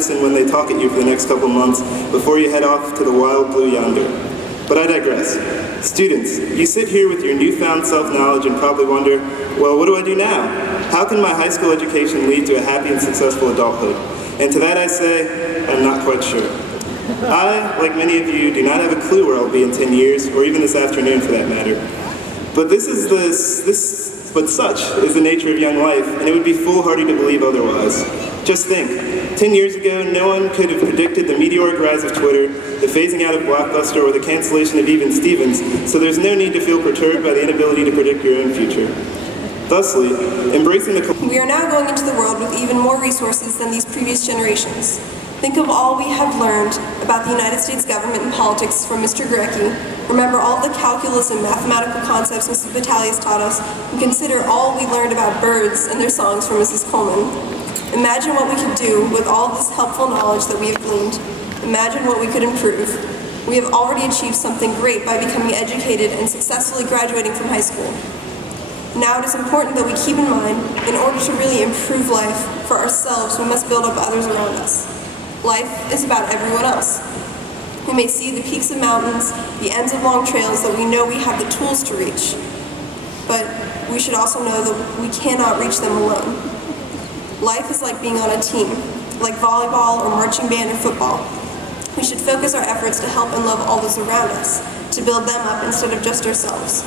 listen when they talk at you for the next couple months before you head off to the wild blue yonder. But I digress. Students, you sit here with your newfound self-knowledge and probably wonder, well, what do I do now? How can my high school education lead to a happy and successful adulthood? And to that I say, I'm not quite sure. I, like many of you, do not have a clue where I'll be in 10 years, or even this afternoon for that matter. But such is the nature of young life, and it would be foolhardy to believe otherwise. Just think, 10 years ago, no one could have predicted the meteoric rise of Twitter, the phasing out of Blockbuster, or the cancellation of even Stevens, so there's no need to feel perturbed by the inability to predict your own future. Thusly, embracing the... We are now going into the world with even more resources than these previous generations. Think of all we have learned about the United States government and politics from Mr. Gurecki. Remember all the calculus and mathematical concepts Mrs. Battalius taught us, and consider all we learned about birds and their songs from Mrs. Coleman. Imagine what we could do with all this helpful knowledge that we have gleaned. Imagine what we could improve. We have already achieved something great by becoming educated and successfully graduating from high school. Now it is important that we keep in mind, in order to really improve life for ourselves, we must build up others around us. Life is about everyone else. We may see the peaks of mountains, the ends of long trails that we know we have the tools to reach, but we should also know that we cannot reach them alone. Life is like being on a team, like volleyball or marching band or football. We should focus our efforts to help and love all those around us, to build them up instead of just ourselves.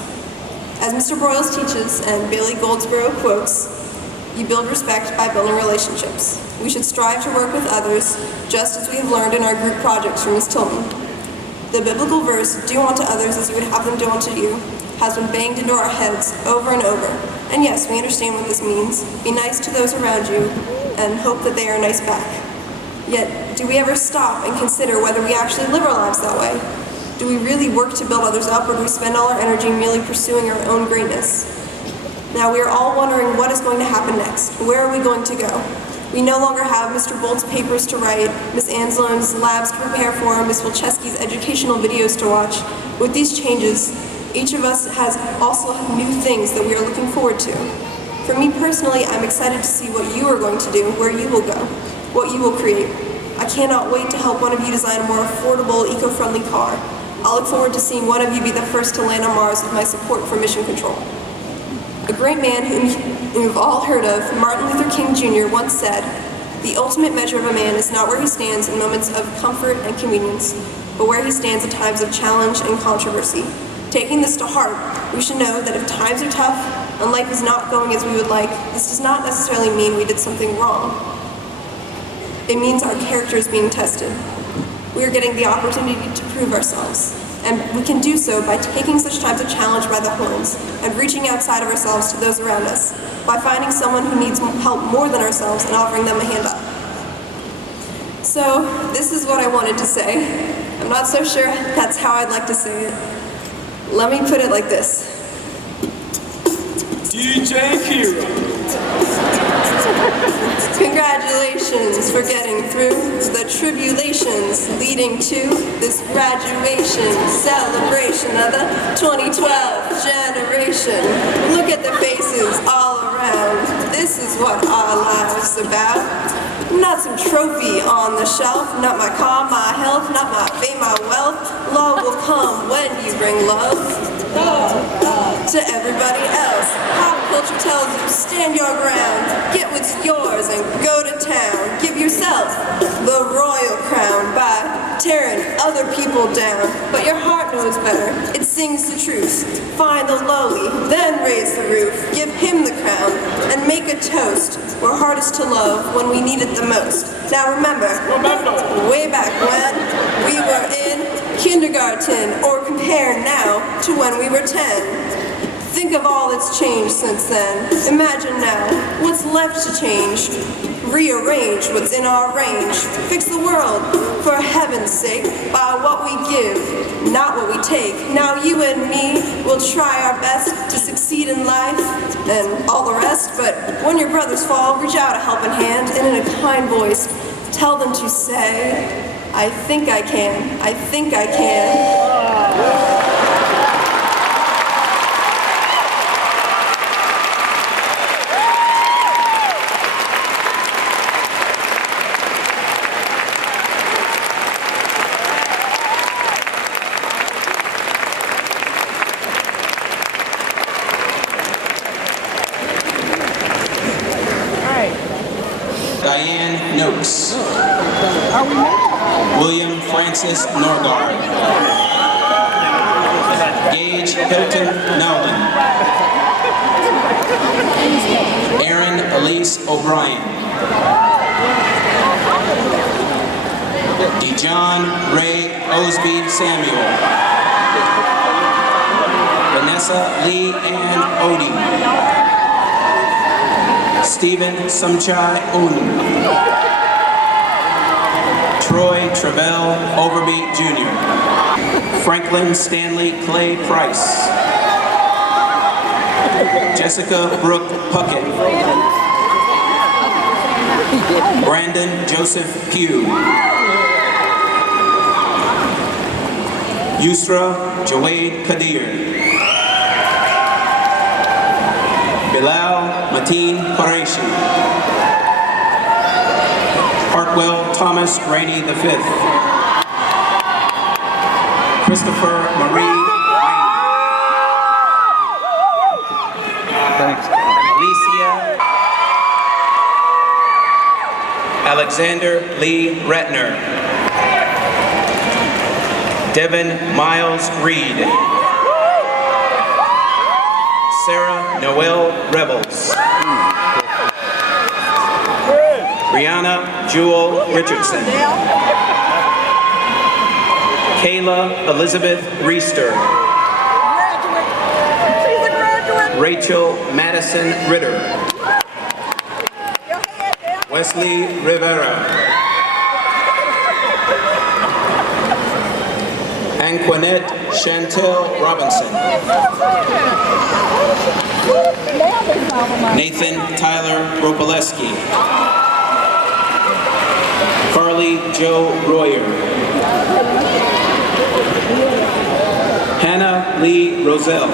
As Mr. Broyles teaches and Bailey Goldsboro quotes, you build respect by building relationships. We should strive to work with others, just as we have learned in our group projects from Ms. Tillman. The biblical verse, do unto others as you would have them do unto you, has been banged into our heads over and over. And yes, we understand what this means. Be nice to those around you and hope that they are nice back. Yet, do we ever stop and consider whether we actually live our lives that way? Do we really work to build others up, or do we spend all our energy merely pursuing our own greatness? Now, we are all wondering what is going to happen next. Where are we going to go? We no longer have Mr. Bolt's papers to write, Ms. Anslone's labs to prepare for, Ms. Wilczewski's educational videos to watch. With these changes, each of us has also new things that we are looking forward to. For me personally, I'm excited to see what you are going to do, where you will go, what you will create. I cannot wait to help one of you design a more affordable, eco-friendly car. I'll look forward to seeing one of you be the first to land on Mars with my support for mission control. A great man whom you've all heard of, Martin Luther King Jr., once said, "The ultimate measure of a man is not where he stands in moments of comfort and convenience, but where he stands in times of challenge and controversy." Taking this to heart, we should know that if times are tough and life is not going as we would like, this does not necessarily mean we did something wrong. It means our character is being tested. We are getting the opportunity to prove ourselves. And we can do so by taking such times of challenge by the horns and reaching outside of ourselves to those around us, by finding someone who needs help more than ourselves and offering them a hand up. So, this is what I wanted to say. I'm not so sure that's how I'd like to say it. Let me put it like this. DJ Kira. Congratulations for getting through the tribulations leading to this graduation celebration of the 2012 generation. Look at the faces all around. This is what our lives about. Not some trophy on the shelf, not my car, my health, not my fame, my wealth. Love will come when you bring love to everybody else. Pop culture tells you, stand your ground, get what's yours and go to town. Give yourself the royal crown by tearing other people down. But your heart knows better, it sings the truth. Find the lowly, then raise the roof. Give him the crown and make a toast. We're hardest to love when we need it the most. Now remember, way back when we were in kindergarten, or compare now to when we were 10. Think of all that's changed since then. Imagine now, what's left to change? Rearrange what's in our range. Fix the world, for heaven's sake, by what we give, not what we take. Now you and me will try our best to succeed in life and all the rest, but when your brothers fall, reach out a helping hand and in a kind voice, tell them to say, I think I can, I think I can. Hendricks. William Francis Norgard. Gage Hilton Nowlin. Erin Elise O'Brien. Dejon Ray Osby Samuel. Vanessa Lee Ann Odie. Stephen Sumchai Un. Troy Travell Overby Jr. Franklin Stanley Clay Price. Jessica Brooke Puckett. Brandon Joseph Pugh. Yusra Jawade Kadir. Bilal Mateen Qureshi. Hartwell Thomas Rainey V. Christopher Marie Rainey. Thanks. Alicia Alexander Lee Retner. Devin Miles Reed. Sarah Noel Rebels. Brianna Jewel Richardson. Kayla Elizabeth Reister. Rachel Madison Ritter. Wesley Rivera. Anquinette Chantel Robinson. Nathan Tyler Ropoleski. Carly Joe Royer. Hannah Lee Roselle.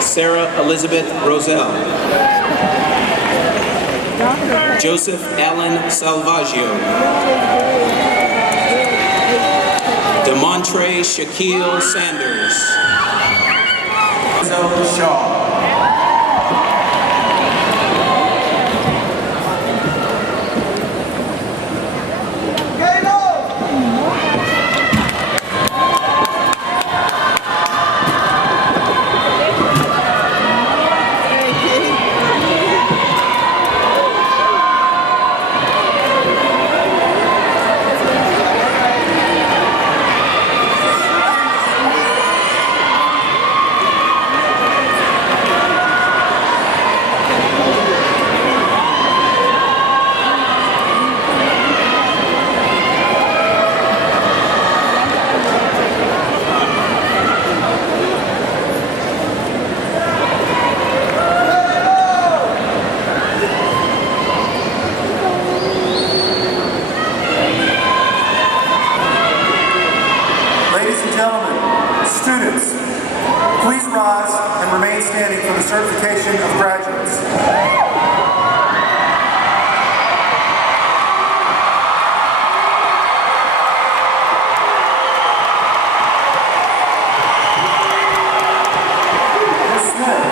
Sarah Elizabeth Roselle. Joseph Allen Salvaggio. DeMontre Shaquille Sanders. Shaw. Students, please rise and remain standing for the certification of graduates. Ms. Smith,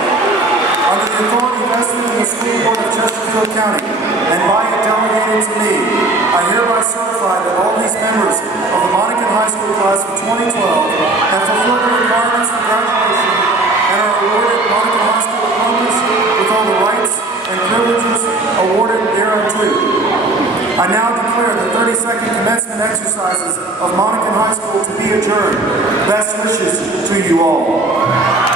under the authority vested in the School Board of Chesterfield County and by it delegated to me, I hereby certify that all these members of the Monacan High School class of 2012 have fulfilled the requirements for graduation and are awarded Monacan High School diplomas with all the rights and privileges awarded thereunto. I now declare the 32nd commencement exercises of Monacan High School to be adjourned. Best wishes to you all.